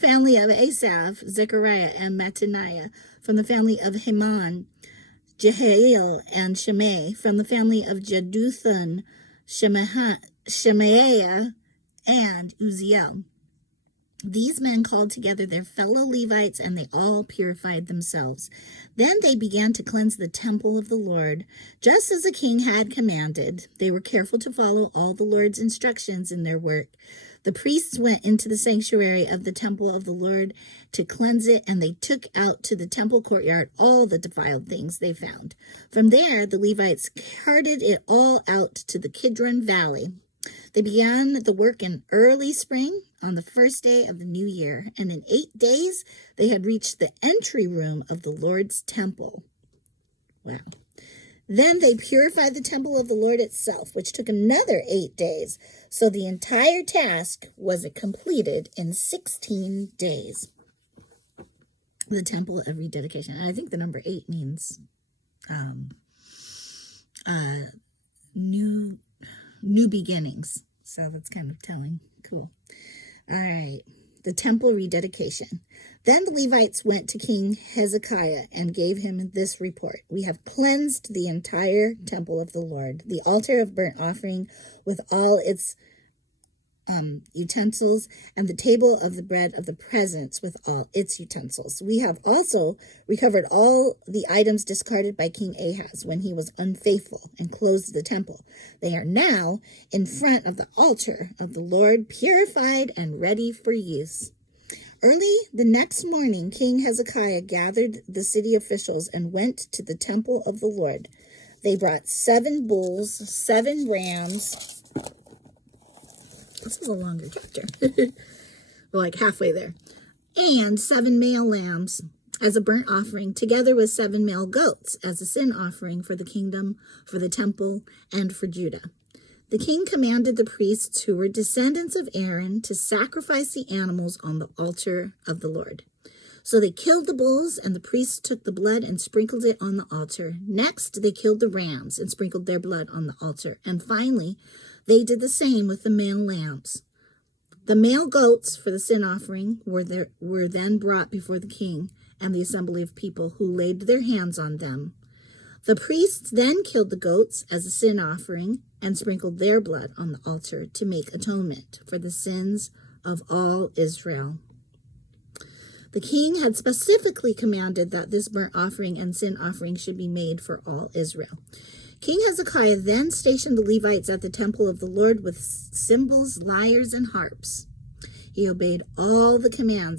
family of Asaph, Zechariah and Mattaniah. From the family of Heman, Jehiel and Shimei. From the family of Jeduthun, Shemaiah and Uzziel. These men called together their fellow Levites, and they all purified themselves. Then they began to cleanse the temple of the Lord, just as the king had commanded. They were careful to follow all the Lord's instructions in their work. The priests went into the sanctuary of the temple of the Lord to cleanse it, and they took out to the temple courtyard all the defiled things they found. From there, the Levites carted it all out to the Kidron Valley. They began the work in early spring on the first day of the new year, and in 8 days they had reached the entry room of the Lord's temple. Wow. Then they purified the temple of the Lord itself, which took another 8 days. So the entire task was completed in 16 days. The temple of rededication. And I think the number 8 means new beginnings. So that's kind of telling. Cool. All right. The temple rededication. Then the Levites went to King Hezekiah and gave him this report. We have cleansed the entire temple of the Lord, the altar of burnt offering with all its utensils, and the table of the bread of the presence with all its utensils. We have also recovered all the items discarded by King Ahaz when he was unfaithful and closed the temple. They are now in front of the altar of the Lord, purified and ready for use. Early the next morning, King Hezekiah gathered the city officials and went to the temple of the Lord. They brought 7 bulls, 7 rams. This is a longer chapter. We're like halfway there. And 7 male lambs as a burnt offering, together with 7 male goats as a sin offering for the kingdom, for the temple, and for Judah. The king commanded the priests, who were descendants of Aaron, to sacrifice the animals on the altar of the Lord. So they killed the bulls, and the priests took the blood and sprinkled it on the altar. Next, they killed the rams and sprinkled their blood on the altar. And finally, they did the same with the male lambs. The male goats for the sin offering were then brought before the king and the assembly of people, who laid their hands on them. The priests then killed the goats as a sin offering and sprinkled their blood on the altar to make atonement for the sins of all Israel. The king had specifically commanded that this burnt offering and sin offering should be made for all Israel. King Hezekiah then stationed the Levites at the temple of the Lord with cymbals, lyres, and harps. He obeyed all the commands